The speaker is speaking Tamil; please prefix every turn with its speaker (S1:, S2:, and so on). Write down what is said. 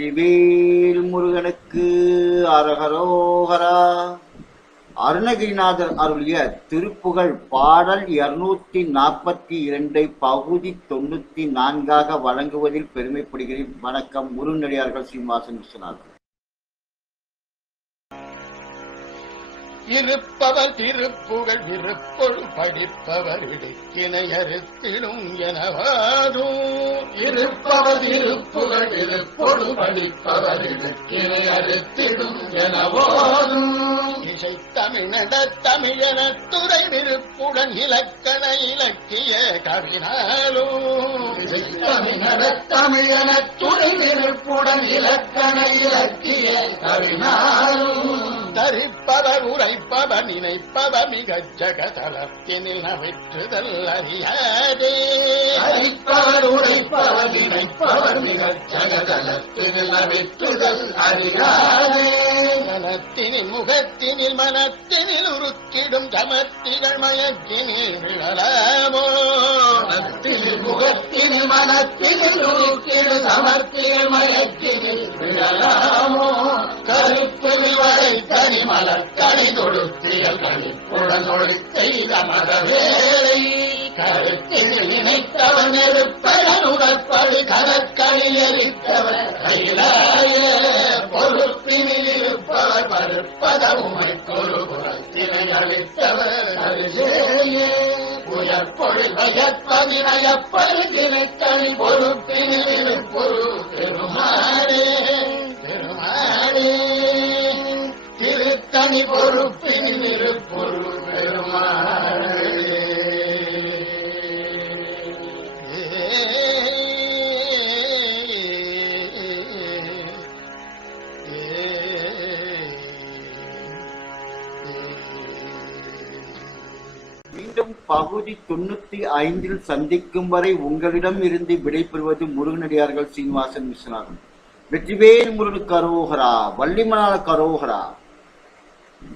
S1: வெற்றிவேல் முருகனுக்கு அரகரோகரா அருணகிரிநாதர் அருளிய திருப்புகழ் பாடல் இருநூத்தி நாற்பத்தி இரண்டை பகுதி தொண்ணூத்தி நான்காக வழங்குவதில் பெருமைப்படுகிறேன். வணக்கம் முருகனடியார்கள் சீனிவாசன் விஸ்வநாதன்.
S2: இருப்பவர் திருப்புகழ் விருப்பொழு படிப்பவர் இடுக்கிணையறுத்திடும் எனவாதும் இருப்பவர் திருப்புகழ் விருப்பொழு படிப்பவர் இடுக்கினை அறுத்திடும் எனவாதும். இசை தமிழட தமிழன துறை விருப்புடன் இலக்கண இலக்கிய கவினாலும். இசை தமிழட தமிழன துறை விருப்புடன் இலக்கண இலக்கிய கவினாலும். தரிப்பவர் உரைப்பவர் நினைப்பவர் மிகச் ஜகதளத்தினில் நவிற்றுதல் அறியாதே. தரிப்பவர் ஜகதளத்தினில் நவிற்றுதல் அறியாதே. மனத்தினில் முகத்தினில் மனத்தினில் உருக்கிடும் கமத்திகள் மயக்கினில் விழலாமோ மனத்தினில் முகத்தினில் மனத்தினில் உருக்கிடும் கமத்திகள் மயக்கினில் விழலாமோ. கருப்பில் வரை தனி மலர் கனி தொடுத்தியல் கணிப்புடன் ஒளி செய்த மதவேலை கருத்தில் நினைத்தவன் நெருப்பவன் உடற்படு கரக்களில் எரித்தவன் பொறுப்பினிருப்பவர் பொறுப்பினில் இருப்பவர் அளித்தவர் அருகேயே உயர்பொழில் வயற்பதினயப்பருகினை தனி பொறுப்பினில் இருப்பொரு பெருமானே பெருமானே திருத்தணி பொறுப்பினில் இருப்பொரு பெருமானே.
S1: மீண்டும் பகுதி தொண்ணூத்தி ஐந்தில் சந்திக்கும் வரை உங்களிடம் இருந்து விடைபெறுவது முருகனடியார்கள் சீனிவாசன் விஸ்வநாதன் வெற்றிவேல் முருகனுக்கு அரோகரா வள்ளிமணால கரோகரா.